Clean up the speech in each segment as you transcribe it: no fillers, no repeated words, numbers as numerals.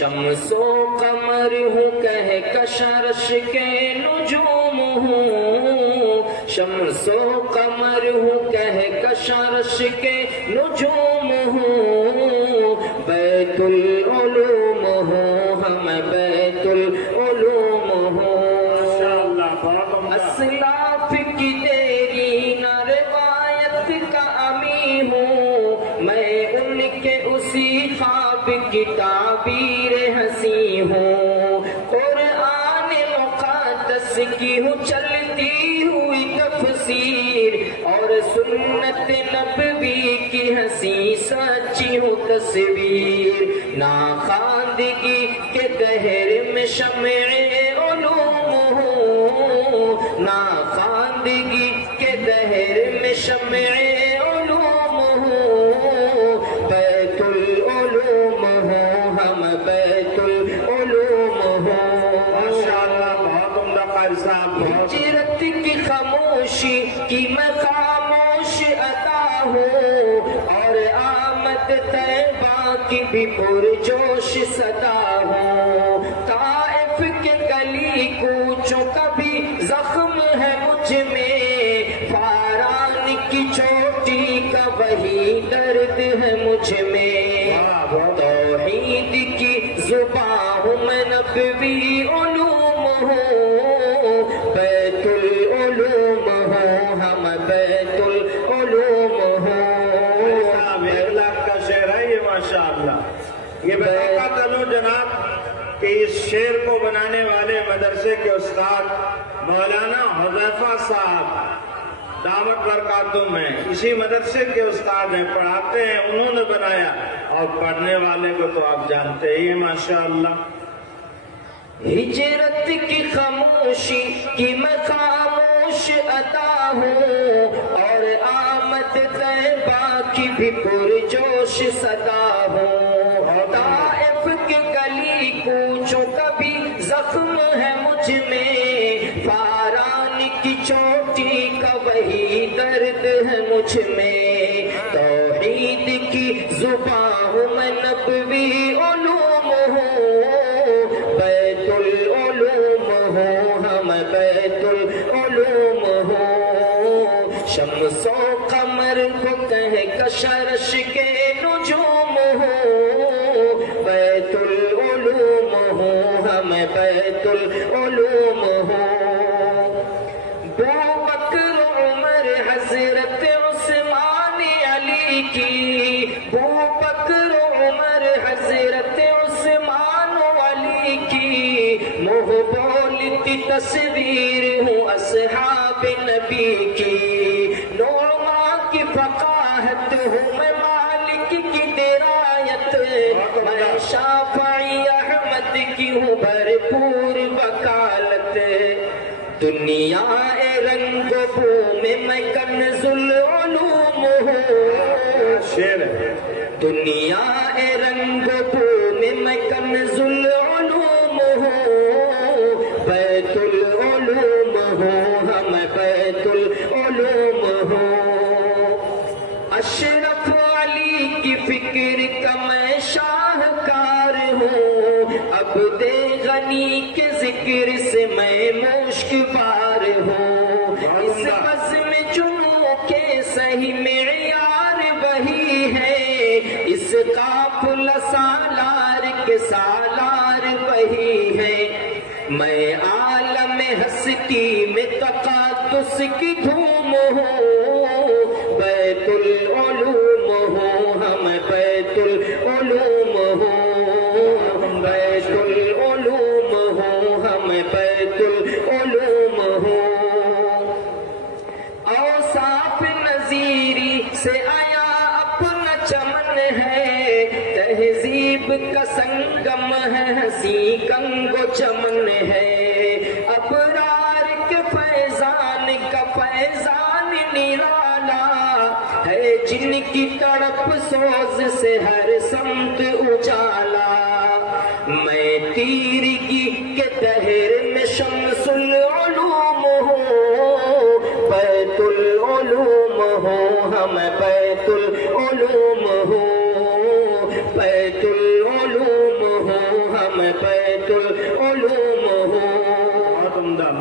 شمس و قمر ہوں کہکشرش کے نجوم ہوں، شمس و قمر ہوں کہکشرش کے نجوم ہوں، بیت العلوم ہوں ہم بیت العلوم ہوں۔ اسلاف کی تیری نہ روایت کا امی ہوں، میں ان کے اسی خواب کی تعبیر ہنسی ہوں، قرآن مقدس کی ہوں چلتی ہوئی تفسیر، اور سنت نبوی کی ہنسی سچی ہوں تصویر، ناخواندگی کے دہر میں شمع علوم ہوں، ناخواندگی کے دہر میں شمع علوم ہوں، بیت العلوم ہوں ہم بیت العلوم ہوں۔ ماشاءاللہ بہت عمدہ قاری صاحب۔ ہجرت کی خاموشی کی میں خاموش عطا ہوں، اور آمد طیبہ کی بھی پرجوش صدا ہوں، طائف کے گلی کوچوں کا بھی زخم ہے مجھ میں، فاران کی چوٹی کا وہی درد ہے مجھ میں، توحید کی زبان ہوں میں نبوی علوم ہوں، بیت العلوم ہوں ہم بیت العلوم ہوں۔ صاحب 1 لاکھ کا شعر ہے یہ ماشاءاللہ۔ یہ بتاتا چلو جناب کہ اس شعر کو بنانے والے مدرسے کے استاد مولانا حذیفہ صاحب دعوت برکاتہم ہیں، اسی مدرسے کے استاد ہیں، پڑھاتے ہیں، انہوں نے بنایا، اور پڑھنے والے کو تو آپ جانتے ہی ہیں ماشاءاللہ۔ ہجرت کی خاموشی کی میں خاموش عطا ہوں، اور آمد طیبہ کی بھی پرجوش صدا ہوں، طائف کے گلی کوچوں کا بھی زخم ہے مجھ میں، فاران کی چوٹی کا وہی درد ہے مجھ میں، توحید کی زبان ہوں میں نبوی علوم ہوں، بیت العلوم ہوں ہم بیت العلوم ہوں، شمس و قمر کو کہکشرش کے نجوم ہوں، بیت العلوم ہوں ہم بیت العلوم ہوں، بوبکر عمر حضرت عثمان علی کی، بوبکر عمر حضرت عثمان علی کی، منہ بولتی تصویر ہوں اصحاب نبی کی، نعمان کی فقاہت ہوں میں مالک کی درایت، میں شافعی احمد کی ہوں بھرپور وکالت، دنیا رنگ و بو میں کنز العلوم ہوں، شعر ہے۔ دنیا رنگ و بو میں کنز العلوم ہوں، بیت العلوم ہوں ہم بیت العلوم ہوں، اشرف علی کی فکر کا میں شاہکار ہوں، عبد غنی کے ذکر سے میں مشک بار ہوں، اس بزم جنوں کے صحیح معیار وہی ہے، اس قافلہ سالار کے سالار وہی ہے، میں عالم ہستی میں تقدس کی دھوم ہوں، بیت العلوم ہوں ہم بیت العلوم ہوں، بیت العلوم ہوں ہم بیت العلوم ہوں، اوصاف نظیری سے آیا اپنا چمن ہے، تہذیب کا سنگم ہے ہنسی کنگ و چمن ہے، ابرار کے فیضان کا فیضان نرالا ہے، جن کی تڑپ سوز سے ہر سمت اجالا، میں تیرگی کے دہر میں شمس العلوم ہوں، بیت العلوم ہوں ہم بیت العلوم ہوں، بیت العلوم ہوں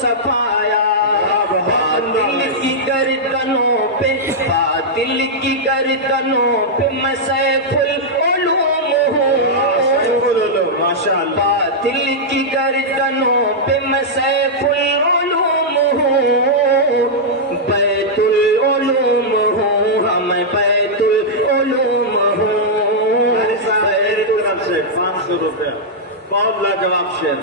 صفایا باطل کی گردنوں پہ باطل کی گردنوں پہ میں سیف العلوم ہوں باطل کی گردنوں پہ میں سیف العلوم ہوں بیت العلوم ہوں ہم بیت العلوم ہوں میری طرف سے 500 روپے بہت لاجواب شعر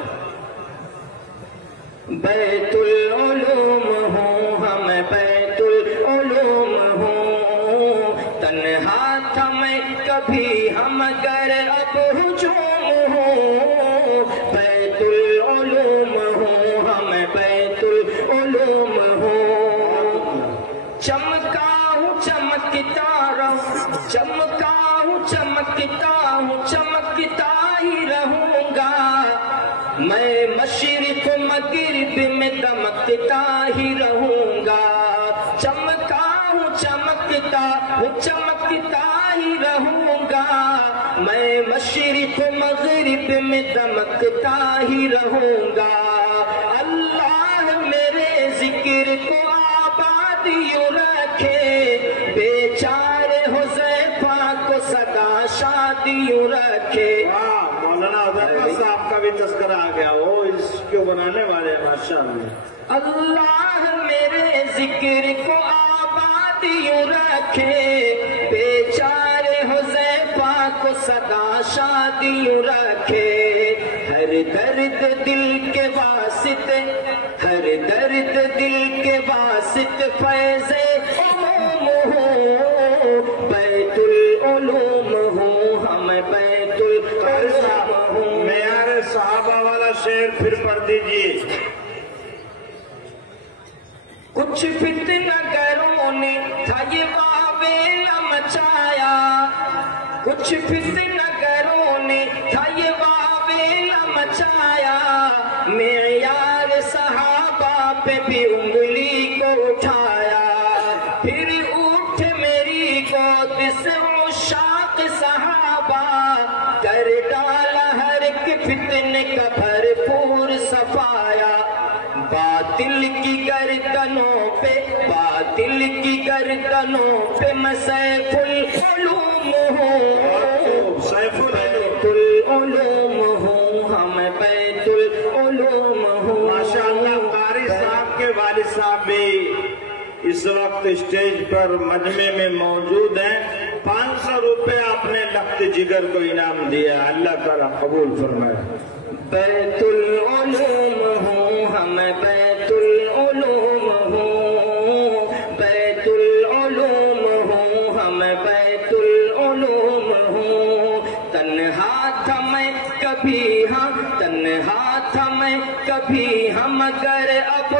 بیت العلوم ہوں ہم بیت العلوم ہوں تنہا تھا میں کبھی ہم گر اب ہجوم ہوں بیت العلوم ہوں ہم بیت العلوم ہوں چمکا ہوں چمکتا رہوں چمکا ہوں چمکتا ہوں چمکتا ہی رہوں گا میں مشرق مغرب میں دمکتا ہی رہوں گا چمکا ہوں چمکتا ہوں چمکتا ہی رہوں گا میں مشرق مغرب میں دمکتا ہی رہوں گا اللہ میرے ذکر کو آباد یوں رکھے بیچارے حذیفہ کو سدا شاد یوں رکھے مولانا حذیفہ صاحب کا بھی تذکرہ آ گیا وہ اس کو بنانے والے ہیں ماشاءاللہ اللہ میرے ذکر کو آباد یوں رکھے بیچارے حذیفہ کو سدا شاد یوں رکھے ہر درد دل کے واسطے ہر درد دل کے واسطے فیض عموم ہوں بیت العلوم ہوں ہم بیت العلوم ہوں معیار صحابہ والا شعر پھر پڑھ دیجیے کچھ فتنہ گروں نے تھا یہ واویلا مچایا کچھ فتنہ گروں نے تھا یہ واویلا مچایا معیار صحابہ پہ بھی انگلی کو اٹھایا پھر اٹھ میری گود سے عشاق صحابہ کر ڈالا ہر ایک فتنے کا بھرپور صفایا باطل کی گردنوں پہ باطل کی گردنوں پہ میں سیف العلوم ہوں بیت العلوم ہوں ہم بیت العلوم ہوں ماشاءاللہ قاری صاحب کے والد صاحب بھی اس وقت اسٹیج پر مجمع میں موجود ہیں 500 روپے اپنے لخت جگر کو انعام دیا اللہ تعالیٰ قبول فرمائے بیت العلوم ہوں ہم بیت العلوم ہوں بیت العلوم ہوں ہم بیت العلوم ہوں تنہا تھا میں کبھی ہاں تنہا تھا میں کبھی ہم گر اب